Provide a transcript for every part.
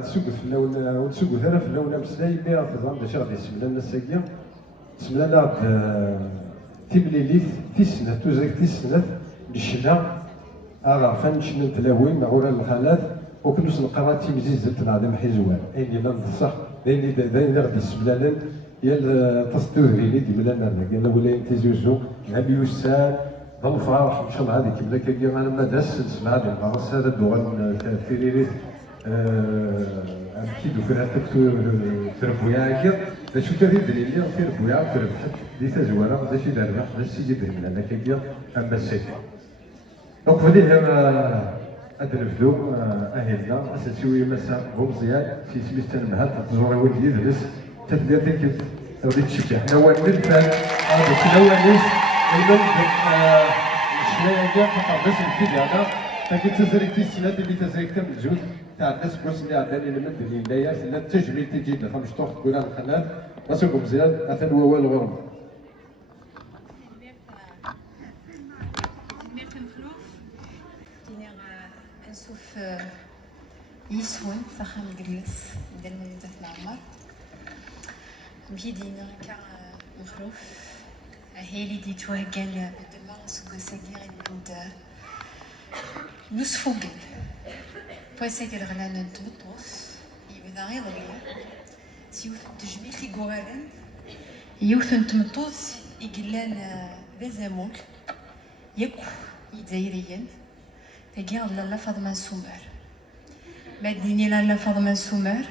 نسوق فلاونا ونسوق ثرا فلاونا مسلاي اللي راه تظن باش غادي يسمى لنا الساقيه سمى لنا تيبليليت تيسنه توزريك تيسنه الشنا عرفان شنو تلاوين مع ورا الخالات وكنوس نقرا تيمزيز تنعدم حيزوان اين لا نصح داين غادي يسمى لنا يا تصدوريني ديما لنا قال ولا ينتزوزو مع بيوسان بالفرح ان شاء الله هذيك بلا كي انا ما داس نسمع هذه العرس هذا الدوغان فيريريت اكيد وفيها تربويا هكا باش كثير دليل في ربويا تربحت دي تزوره باش يدربح باش يجي من هذاك كي اما السيد دونك فديه ادرفدو اهلنا اساسي مساء هو مزيان سي سميت تنمهات تزوري ولد يدرس تدير ديك غادي تشكي حنا والد فان هذاك النوانيس المنبت الشلايه كاع فقط بس الفيديو هذا لكن تزريكتي السنه اللي تزريكتها من الجهد تاع الناس كوس اللي عندنا المد اللي لايا سنه التجميل تجي دخل مشطوح تقول هذا الخلاف راسكم مزيان اثن هو والو غير نشوف يسون سخان جلس ديال مدينة العمر مجيدين هكا مخروف هيلي دي توهقال دما سوق ساقير عند نصفوقل بواساكر غلان تمطوس يبدا غير ضليا سيوث التجميل تيقوغالن يوثن تمطوس يقلان ذا زامول يكو يدايريا تاقيا لالا فاطمة سومر بعديني لالا فاطمة سومر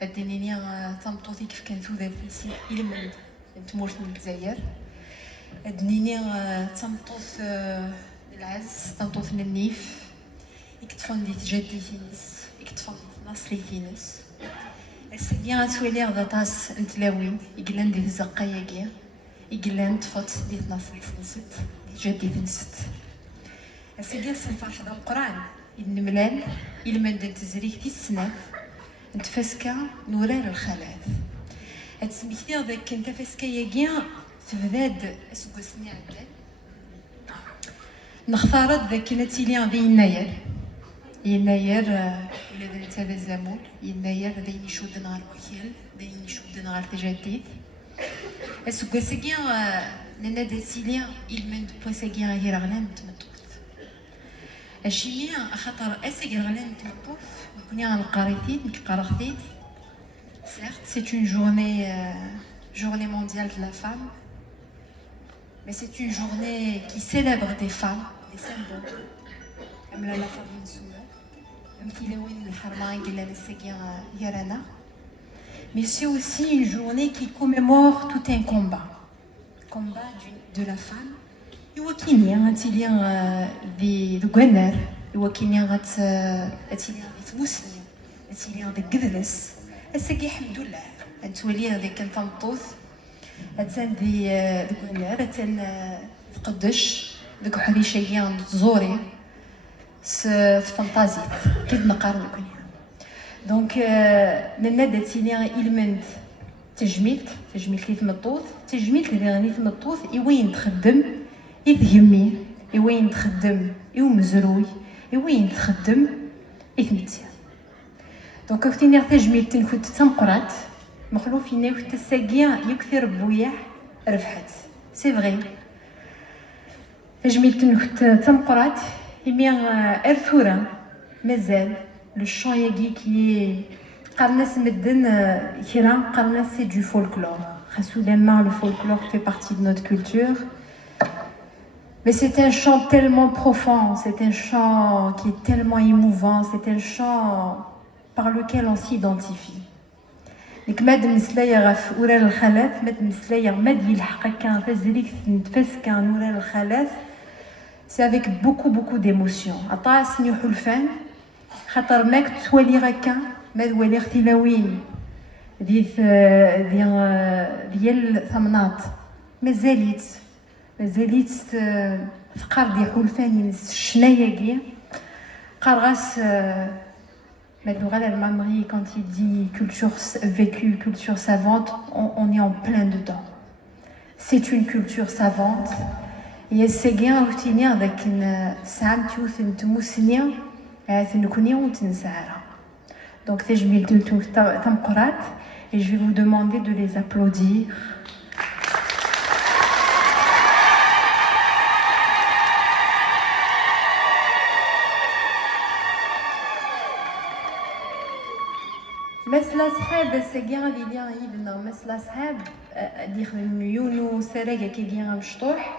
بعديني تمطوطي كيف كان ثوذا فيسي إلمند تمورت من الجزائر بعديني تمطوط العز تمطوط النيف يكتفون دي تجدي فينس يكتفون دي نصري فينس السيديا غتولي غدا طاس نتلاوين يقلان دي الزقايا كيا يقلان تفوت دي نصري فنست دي جدي فنست السيديا الفرح دا القران النملان المادة تزريك تي السناف نتفاسكا نورال الخلاف هاد سميتي داك انت فاسكا ياكيا تبداد اسكو سني عدال نختارت ذاك نتيلي غادي يناير ولا درت هذا الزامول يناير غادي يشود نهار وكيل غادي يشود نهار تجديد اسكو ساكيا لنا داتيلي المند بوساكيا غير غلان تمطوط الشيمية خاطر اساكير غلان تمطوط كوني غنقريتيد نقراختيد certes c'est une journée mondiale de la femme mais c'est une journée qui célèbre des femmes des symboles comme la femme Mansoura comme Tilawin al-Harman qui l'a laissé Yarana mais c'est aussi une journée qui commémore tout un combat de la femme يوكيني غاتيلي دي غنر يوكيني غاتيلي تموسني غاتيلي غادي كذلس الساقي الحمد لله غتولي هذيك كنتنطوط هاتان دي غنر هاتان تقدش ديك حريشيه تزوري فانتازي كيف نقارن كونيا دونك لنا داتيلي إلمنت تجميلت كيف مطوط تجميلت اللي غادي تمطوط وين تخدم يذهمي وين تخدم ومزروي وين تخدم ثمتي دونك كنتي تجميل تنكوت تمقرات مخلوفين وحتى الساقيه يكثر بوياح رفحت سي فغي تجميل تنكوت تمقرات يمي ارثوره مازال لو شون ياكي كي قالناس مدن كرا قالناس سي دو فولكلور خاصو لما لو فولكلور fait partie de notre culture. Mais c'est un chant tellement profond, c'est un chant qui est tellement émouvant, c'est un chant par lequel on s'identifie. Donc, ماد مسلايا غف أورال الخلاف ماد مسلايا ماد يلحق كان تزريك نتفاس كان أورال الخلاف c'est avec beaucoup d'émotions. أطاس نيو حلفان خاطر ماك تولي غكا ماد ولي اختلاوين ديال ثمنات مازاليت فقار دي حلفان شناياكي قرغاس Madoural al-Mamri, quand il dit culture vécue, culture savante, on est en plein dedans. C'est une culture savante. Et c'est bien retenir avec une sam tooth une tmoussinia, une kunia ou une sahara. Donc c'est Jmil Tultou Tamqrat et je vais vous demander de les applaudir. مثل صحاب السجيرة اللي ليا يبنا مثل صحاب ديخ الميونو سراجة كي ليا مشطوح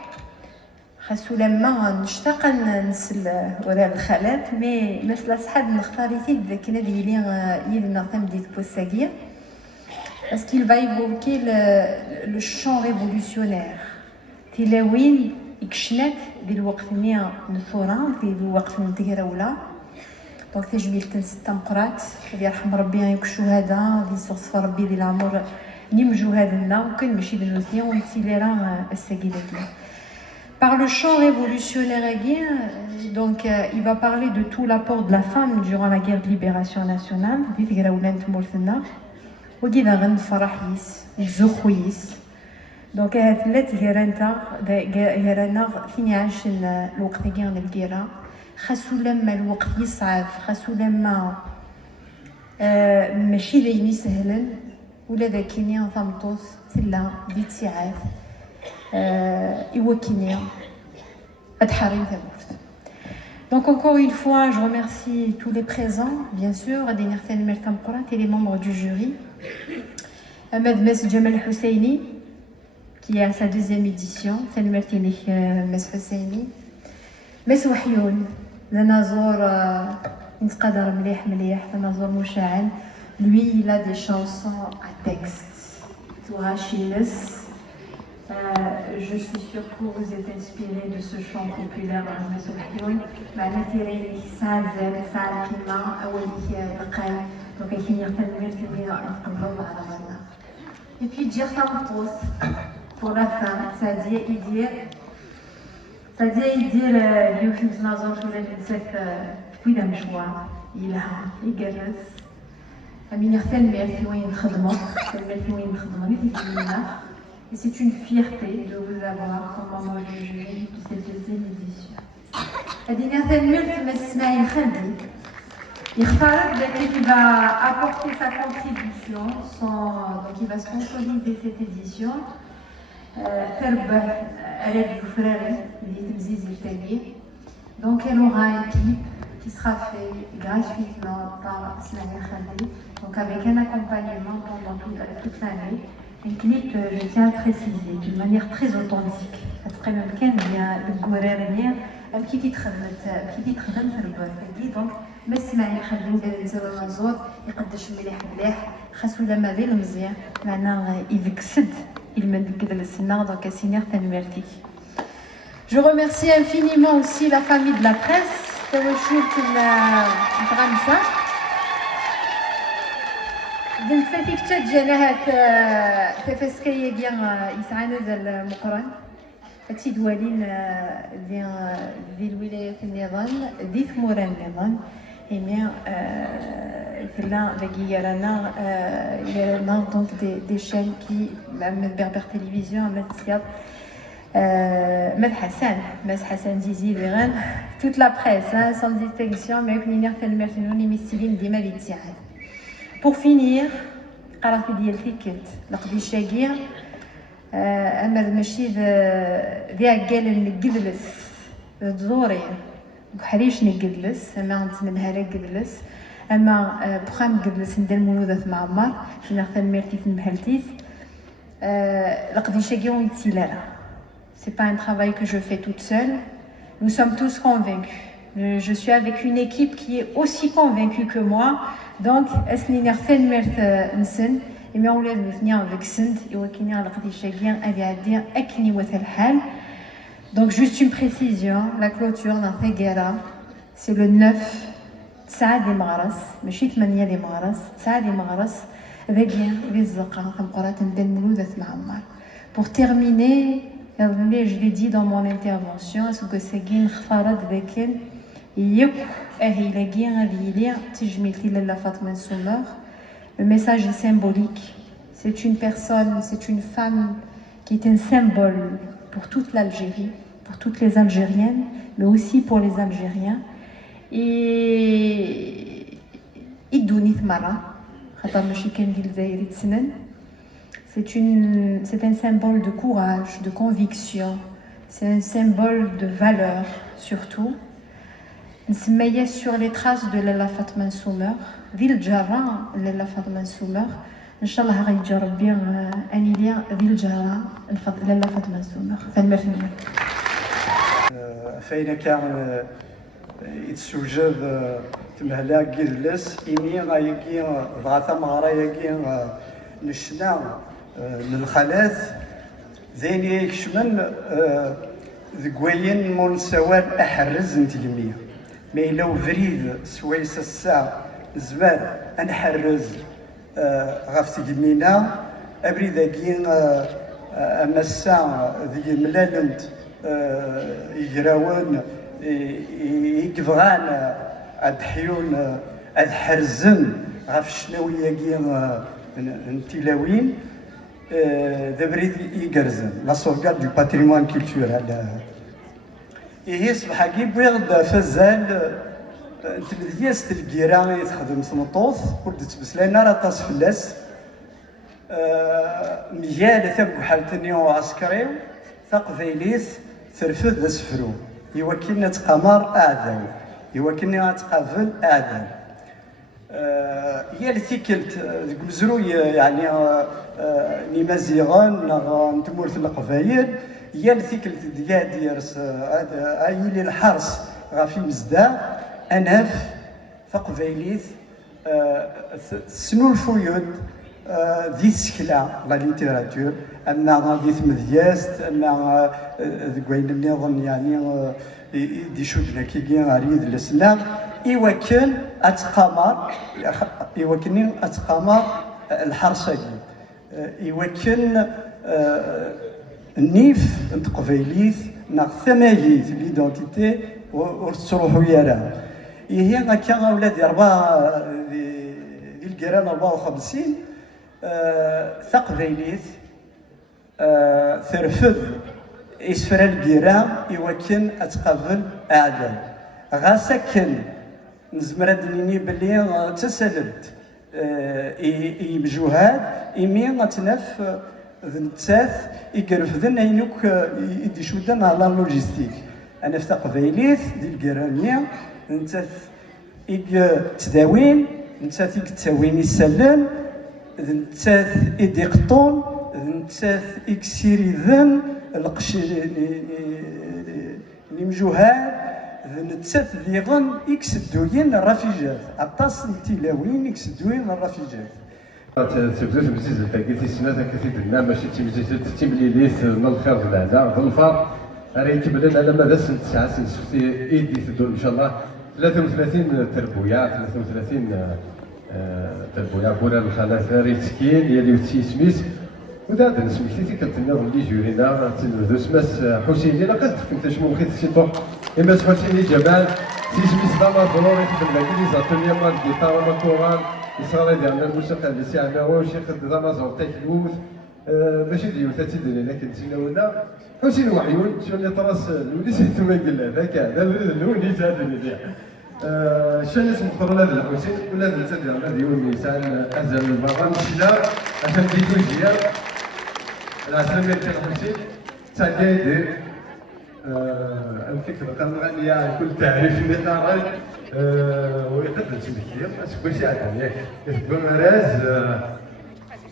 خاصو لما نشتاق نسل ولا الخالات مي مثل صحاب نختاريتي ذاك اللي ليا يبنا تمديت بوساجير parce qu'il va évoquer le chant révolutionnaire تلاوين يكشنات ديال الوقت نيا نثورة ديال الوقت نتقراولا دونك تجميل تنستا مقرات اللي يرحم ربي يكشو هذا اللي صفر ربي اللي العمر نمجو هذا وكان ماشي بالنسيان ويتيليرا الساقيداكي. Par le chant révolutionnaire donc il va parler de tout l'apport de la femme durant la guerre de libération nationale دي تقراولان تمورثنا وكيدا غنفرحيس وزخويس دونك هاد ثلاث هرانا فين عاشن الوقت كاع الكيرا خاصو لما الوقت يصعب خاصو لما ماشي دايما سهلا ولا داكينيا ثمطوس تلا بيتساعات إيواكينيا أدحرين ثمورت. Donc encore une fois, je remercie tous les présents, bien sûr, Adinirten Mertam Korat et les membres du jury. Ahmed Mes Jamal Husseini, qui est à sa deuxième édition, Sanumertini Mes Husseini. Mes Wahyoun, Lanazor Nitqadar Mlih, Lanazor Moucha'an. Lui, il a des chansons à texte. Toura Chiles. Je suis sûre que vous êtes inspirés de ce chant populaire de Mes Wahyoun. معنا تيري ساعة زاد ساعة كلمة أول بقال donc il finit par le dire et puis dire pour la fin c'est-à-dire يدير اليوم نظر في الانسك في دم شوا يلها يجلس أمين يختار ميرتي وين خدمة ميرتي وين خدمة et c'est une fierté de vous avoir comme membre du jury de cette deuxième édition. هذه نعتبر ميرتي اسماعيل خلدي يختار qui va apporter sa contribution donc il va sponsoriser cette édition تربح على الفراري اللي تمزيز التغيير donc elle aura un clip qui sera fait gratuitement par Ismaël Khaldi donc avec un accompagnement pendant toute l'année un clip je tiens à préciser d'une manière très authentique après même كان الجوريرنيا كي تخدم في البرد دونك ما اسمعي خلينا نديرو نزور يقدش مليح خاصو لما دير مزيان معنا يفكسد المندك السنة donc à signer Tanumerti. Je remercie infiniment aussi la famille de la presse توشيت الفرنسا بنساتيك تجنهات تفسكيه كيا يسعنا ديال مقرن هادشي دوالين ديال الولايات النظام دي ثموران النظام إيميا là il y a donc des chaînes qui Ahmed Berber Télévision Ahmed Siab Ahmed Hassan Zizi Liran toute la presse sans distinction mais venir faire le mercenaire Missilim d'Imalitia. Pour finir قرأت ديال تيكت لقدي شاقير أما ماشي ذي قال نقدلس تزوري بحريش نقدلس أما نتمنها قدلس أما بخام قدلس ندير مولودة في معمر شي نختار ميرتي في المهلتيس لقدي شاقير ويتسيلالا. C'est pas un travail que je fais toute seule. Nous sommes tous convaincus. Je suis avec une équipe qui est aussi convaincue que moi. Donc, اسني نختار ميرت نسن إما أولاد مثنيا avec سند يوكيني على قدي شاقير أبي عدي أكني وثالحال. Donc, juste une précision, la clôture d'un Fegera, c'est le 9 تسعة دي مغرس ماشي 8 دي مغرس 9 دي مغرس ذاكيا ذي الزقة قرات ندير مولودة معمر. Pour terminer, je l'ai dit dans mon intervention, ce que c'est qu'une خفارات ذاكن يك أهي لاقي غادي يلي تجميلتي لالا فاطمة السمر. Le message est symbolique. C'est une personne, c'est une femme qui est un symbole pour toute l'Algérie, pour toutes les Algériennes, mais aussi pour les Algériens. Et يدوني ثمرة خاطر ماشي كان ديال الجزائر يتسنن. C'est un symbole de courage, de conviction, c'est un symbole de valeur surtout. نسميه sur les traces de Lalla Fatma Nsoumer, ذي الجرة لالا فاطمة نسومر. ان شاء الله غيجي ربي اني ليا ذي الجرة لالا فاطمة نسومر فما فينا. فاين كان يتسوجد تمهلا كيدلس إيمي غايكي ضغطا مغرا يكي نشنا للخلاث ذيني يكشمن ذكوين منسوان أحرز نتيمية ما إلا فريد سويس الساعة زمان أنحرز غاف تيمينا أبري ذاكي أما الساعة ذي ملالنت يجراون يكفغان أدحيون أدحرزن غاف الشناوية كي نتيلاوين دبريد يقرزن لا سوفغارد دو باتريمون كولتورال. هي صباح كي بغد فزال تمدياس الكيرا يتخدم سمطوث ورد تبسلانا راه طاس فلاس ميال ثبك حالتني وعسكري ثقفيليث ترفد سفرو يوكلنا تقمر أعداو يوكلنا تقابل أعداو. هي الثيكلت مزروي يعني نمازيغان نتمورث القبايل هي الثيكلت ديالس ايلي الحرس غافي مزدا اناف ثقبايليث سنو الفيود ذي السكلا لا ليتيراتور اما غادي ثمذياست اما ذكوين النظام يعني دي شودنا كي غاريد الاسلام يوكل اتقامر يوكلني اتقامر الحرصاجي يوكل النيف نتقبيليث ناغ ثمايث ليدونتيتي ورتروحو يالا هي غاكا ولاد 4 ديال الكران 54 ثقبيليث ثرفد اسفر الكران يوكل اتقابل اعداء غاسكن نزمر دنيني بلي تسالت يبجوهاد إيمي غتنف ذنتاث يقرفذن عينوك يدي شودان على اللوجيستيك. أنا في تقبيليث ديال الكرانية نتاث تداوين نتاث تاوين يسلم نتاث يدي قطون نتاث يكسيري ذن القشي نمجوهاد نتسات ذيغن يكسدوين الرفيجات عطاس نتيلاوين يكسدوين الرفيجات. تبدو بزز الفاكيتي سنة كثير دنا ماشي تيمليليث من الخير بالعدا بالفار راه كملنا على مدى سنة 9 سنين سفتي ايدي تدور ان شاء الله 33 تربويا 33 تربويا بورا الخلاث ريتكين ديالي وتي سميت وداد نسميتي كتنظر لي جورينا تنذو سماس حسين اللي لقيت كنت شمو خيت سي طوح اما حسيني جمال سي سميت دابا ضروري يخدم لك لي زاتوليا مال الجيتار وما كورال يصرا ديالنا الموسيقى اللي سي عماوي وشي خد دابا زورتيك الوث ماشي ديال تاتيدني لكن تناولنا حسين وحيون شو اللي طراس الوليد سيتو ما قال هذاك هذا الوليد زادني ليه شنو اسم ولاد الحسين ولاد السيد عماد يوم نيسان ازل البرغان شلا عشان تيجي جيا العسلامة ديال الحسين تاكايدير الفكرة كنغني كل تعريف اللي طارج ويقدر تمثيل اسكو شي عاد ياك كتبقى مراز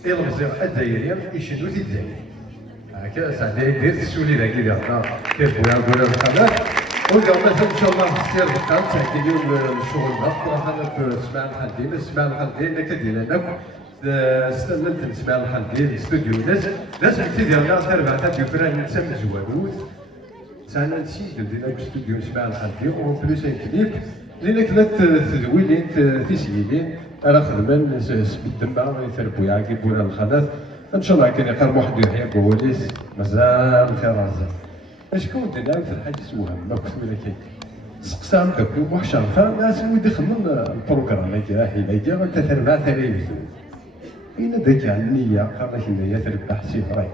المزيغ الدايريه يشدو تيدير هكا ساعه يدير السولي ذاك اللي عطا كيف بغا نقول القناه واليوم ان شاء الله سير القناه تحكي لهم الشغل ضغط راه نسمع الحدين نسمع الحدين كدير هناك استنى نسمع الحدين الاستوديو ناس كثير ديالنا غير بعدا ديفران نسمع زوالوت سانا نسي دينا الاستوديو نسمع الحدين اون بليس ان كليب لان كانت تدويلين تسيلين انا خدمان بالدماء يتربوا يعاقي بولا الخلاث ان شاء الله كان يقرب واحد يحيى بواليس مازال خير رزق شكون دينا في الحاجه سوهم ما كنت ولا كي سقسام كبلو وحشر فالناس ودي يخمم البروغرام هكا حيلا ما تتربع تلفزيون اين ذاك النيه قالك النيه تربح سي فري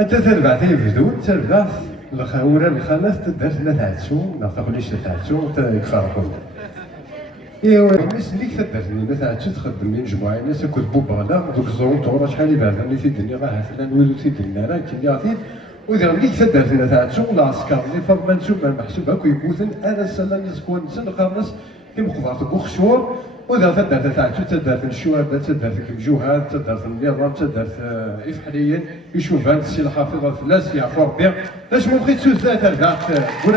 انت تربع تلفزيون تربع الخاوره الخلاث تدرس لا تعسو ما تاخذيش تعسو تخرقوا ايوا الناس اللي كتدرني مثلا تخدم من مجموعه الناس كنت بوبالا دوك الزون تورا شحال اللي بعد اللي تيدني راه هاتنا نولو تيدنا راه كيما عطيت وإذا اللي كتدرنا تاع شغل عسكر اللي فرما نشوف المحسوب هاك يقوتن انا سلا نسكون نقرنس كيما قدرت بوخشور وإذا تدرت تاع تدرت الشواب تدرت الجوهات تدرت النظام تدرت إفحاليا يشوف هذا السي الحافظ الفلاس يعفو ربي باش ممكن تسوز ترجع تقول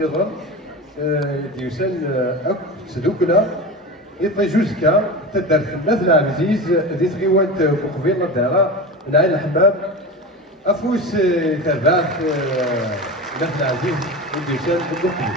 ايضا ديوسان اك سدوكلا يطي جوزكا تدار في مثل عزيز ذي تغيوانت بقبيل الدارا العين الحمام افوس تبعث مثل عزيز ديوسان بقبيل.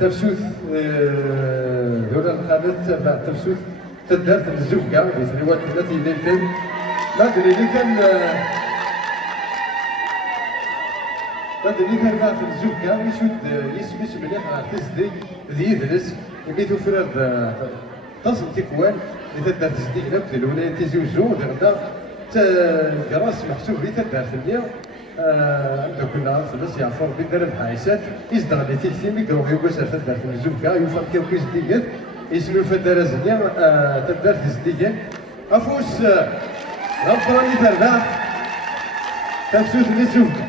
تفسوت هنا الخامس تبع تفسوت تدارت الزوجة في الوقت التي ليلتين ما ادري اللي كان ما ادري اللي كان في الزوجة يشد يسمس مليح تزدي ذي يدرس يميتو فراد تصل تكوان إذا دارت زدي نفس الولاية تزوجو غدا كراس محسوب لي تدارت اليوم عندو كنا عارف الناس يعرفوا ربي دار الحايسات يصدر لي تيلتي ميكرو يوكس تدارت الزوجة يوفر كيوكي زديات يسمو الفدارة زديان تدارت زديان أفوس غفراني تربح تفسوت لي زوجة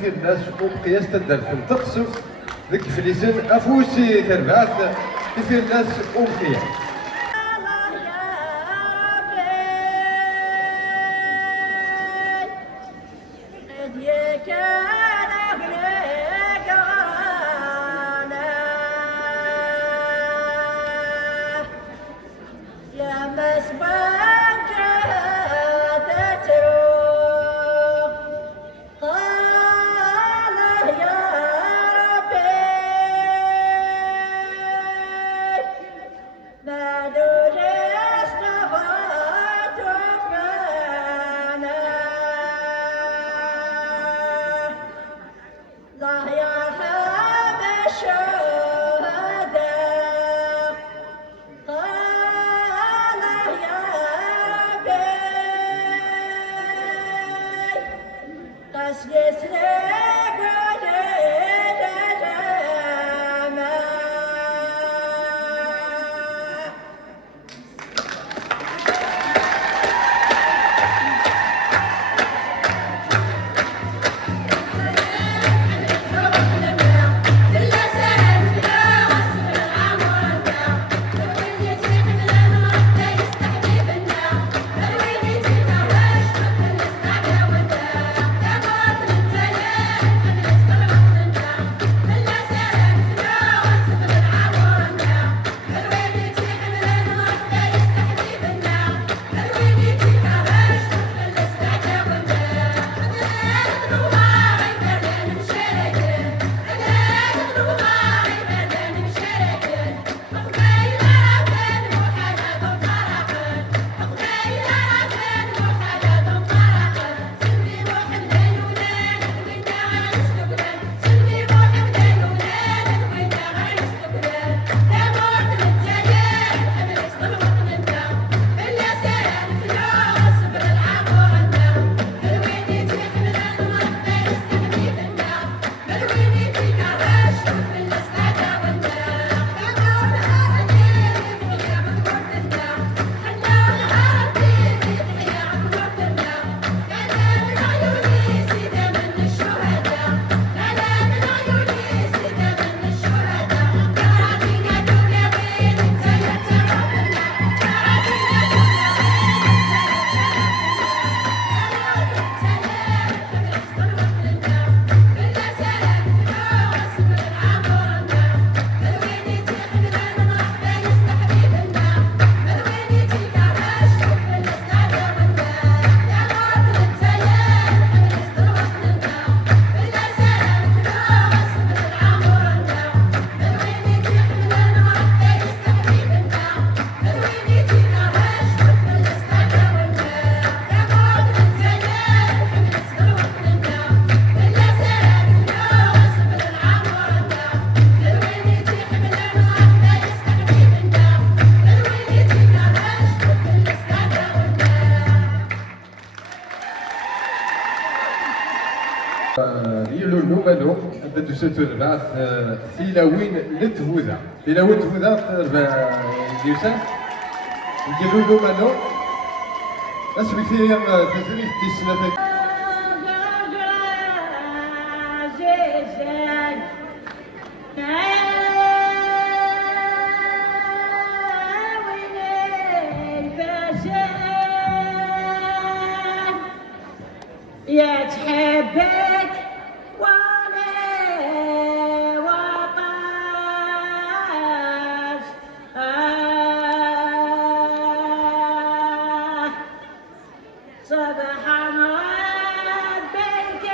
في الناس وبقياس تدار في التقصف ذيك فليسن افوسي تربعات في الناس وبقياس يا مسبق تتروح مالو أنت تسوت البعث تيلاوين لتهوذا تيلاوين تهوذا تربع ديوسان نجيبو مالو أسمي ثيام تزريف تسنة يا تحبك وانا وطاش سبحان ربك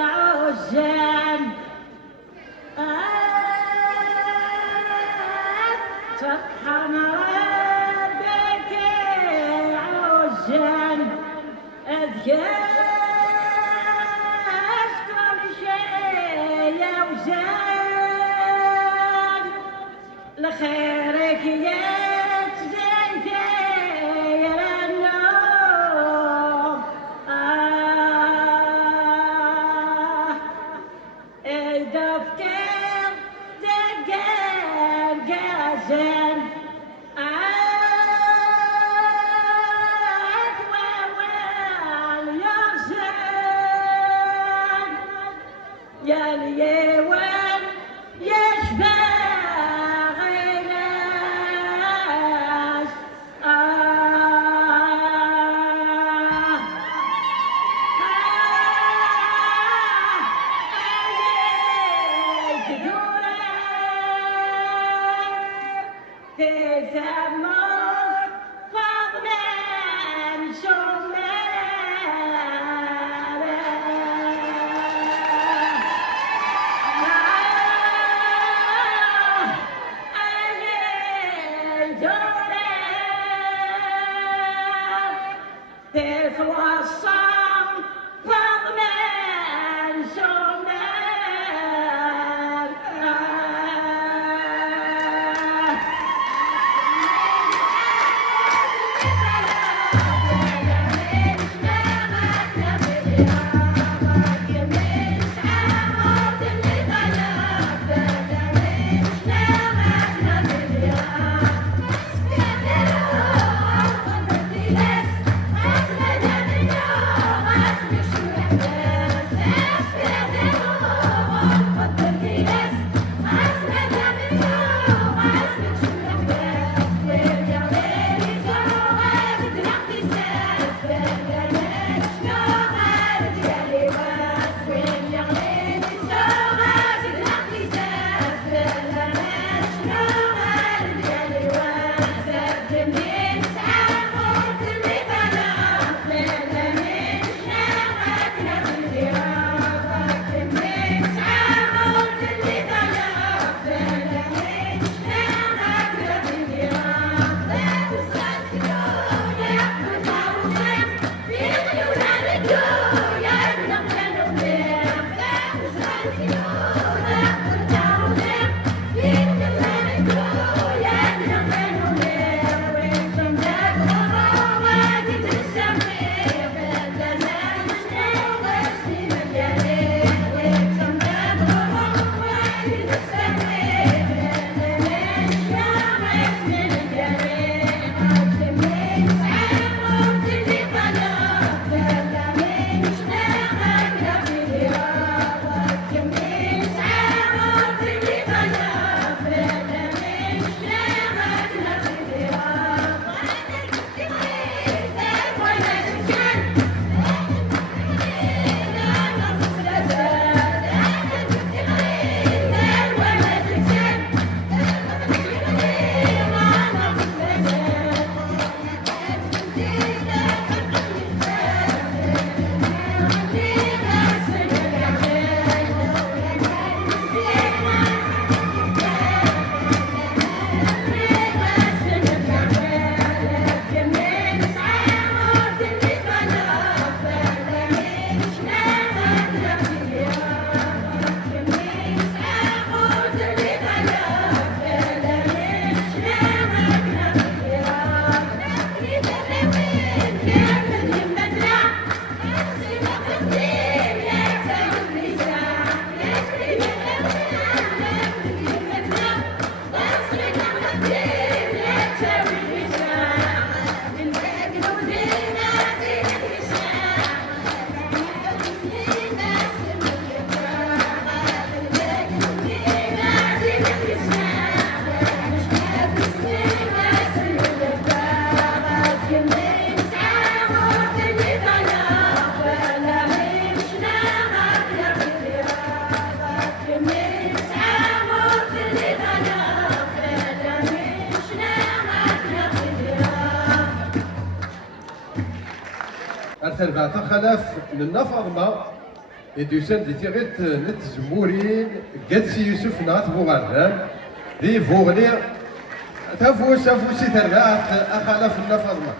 عجان سبحان ربك عجان أذكار لخيرك يا تزير النوم دفتر دقر قازن ووال يغزن يا اليوم يشبه تربع تخلف لنا فاطمة إدوسان دي تيغيت نت زمورين قدسي يوسف نات بوغردان دي فوغني تفوس أفوسي تربع أخلف لنا فاطمة.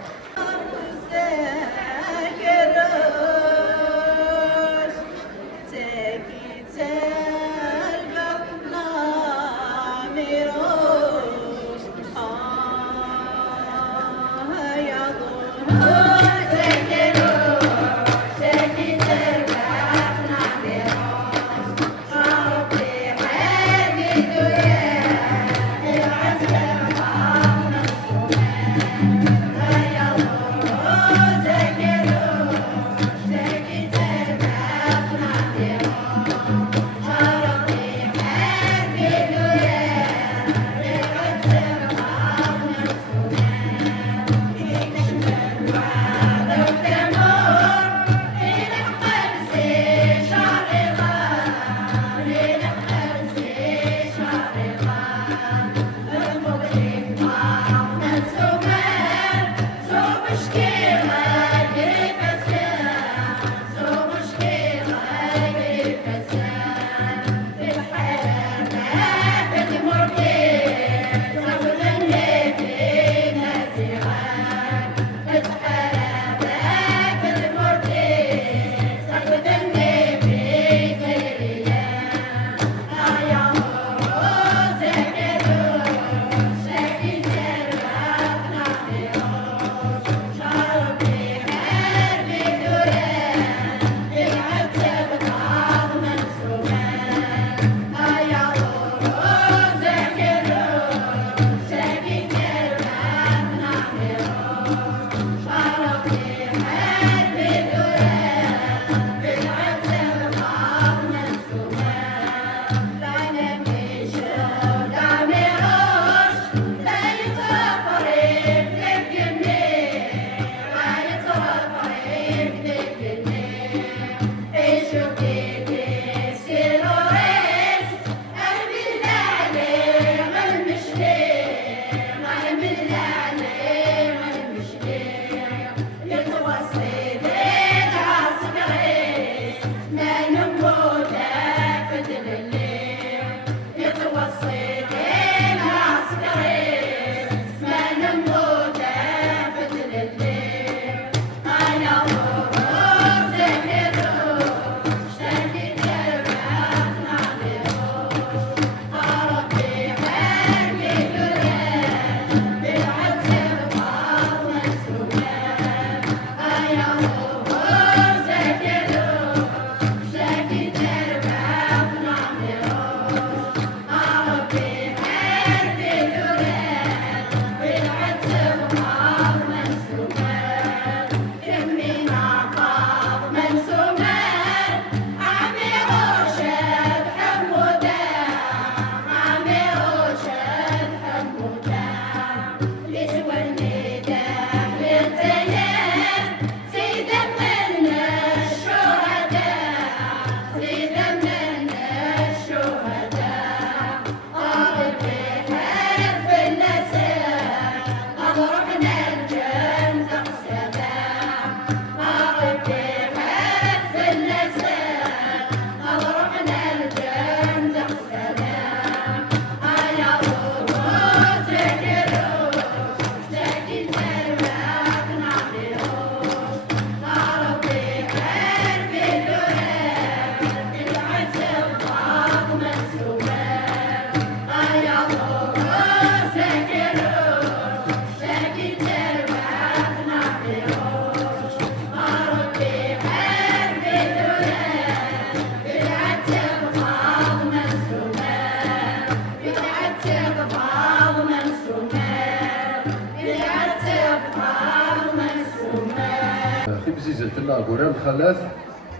زلت لنا قران الخلاث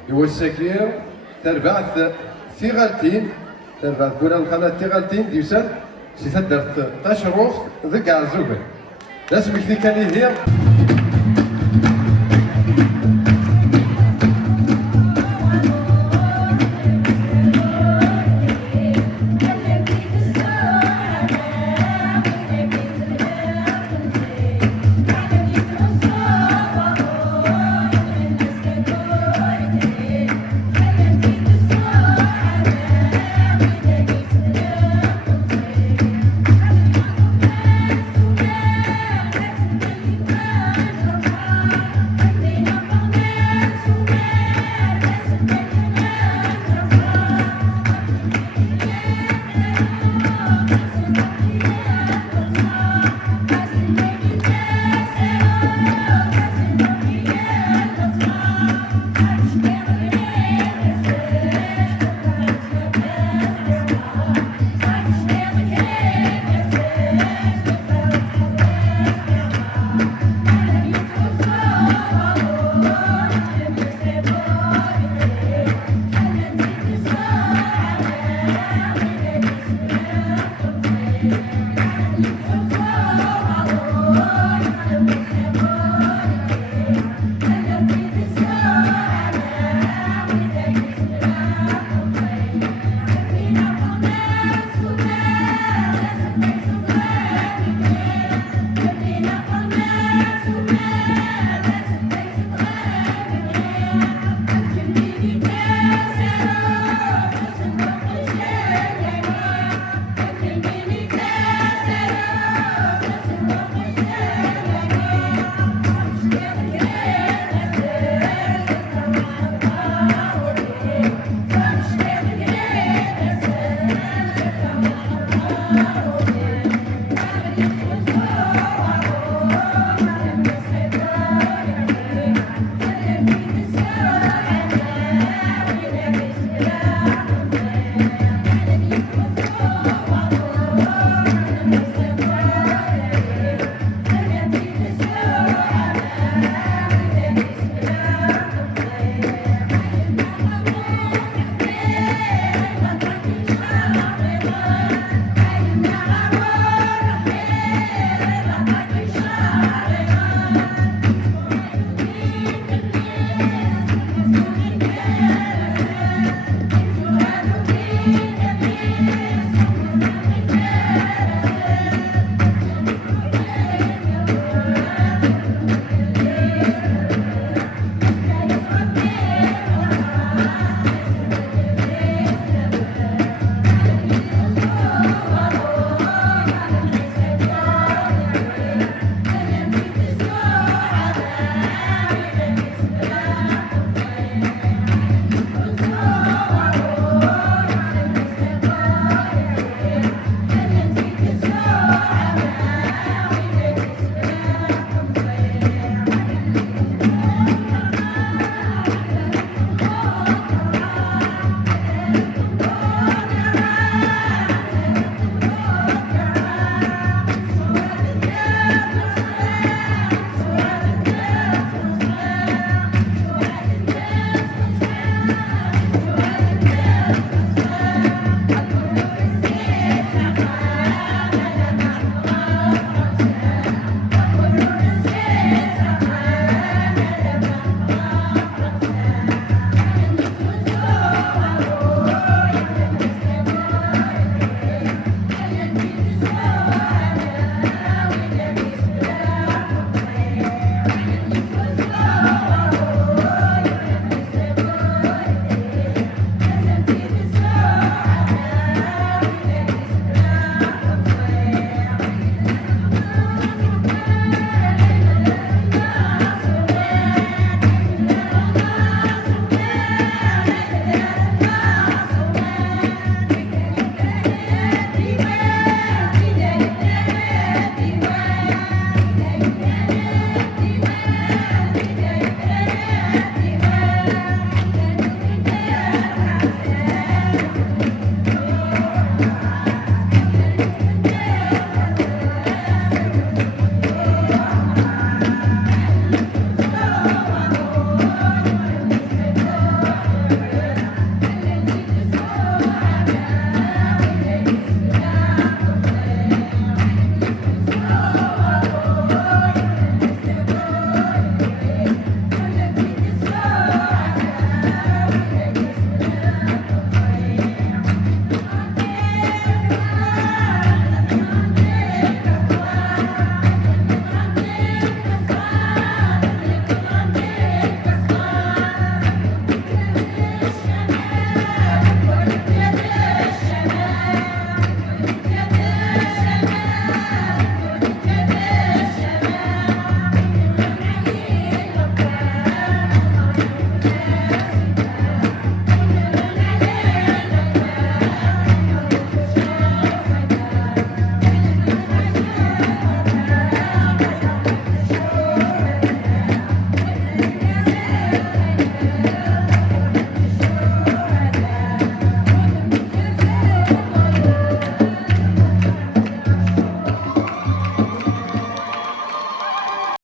يوسكير تربعت ثيغالتين تربعت قران الخلاث ثيغالتين ديوسان سي تدرت تشروف ذكا زوبر لازم كذي كان يدير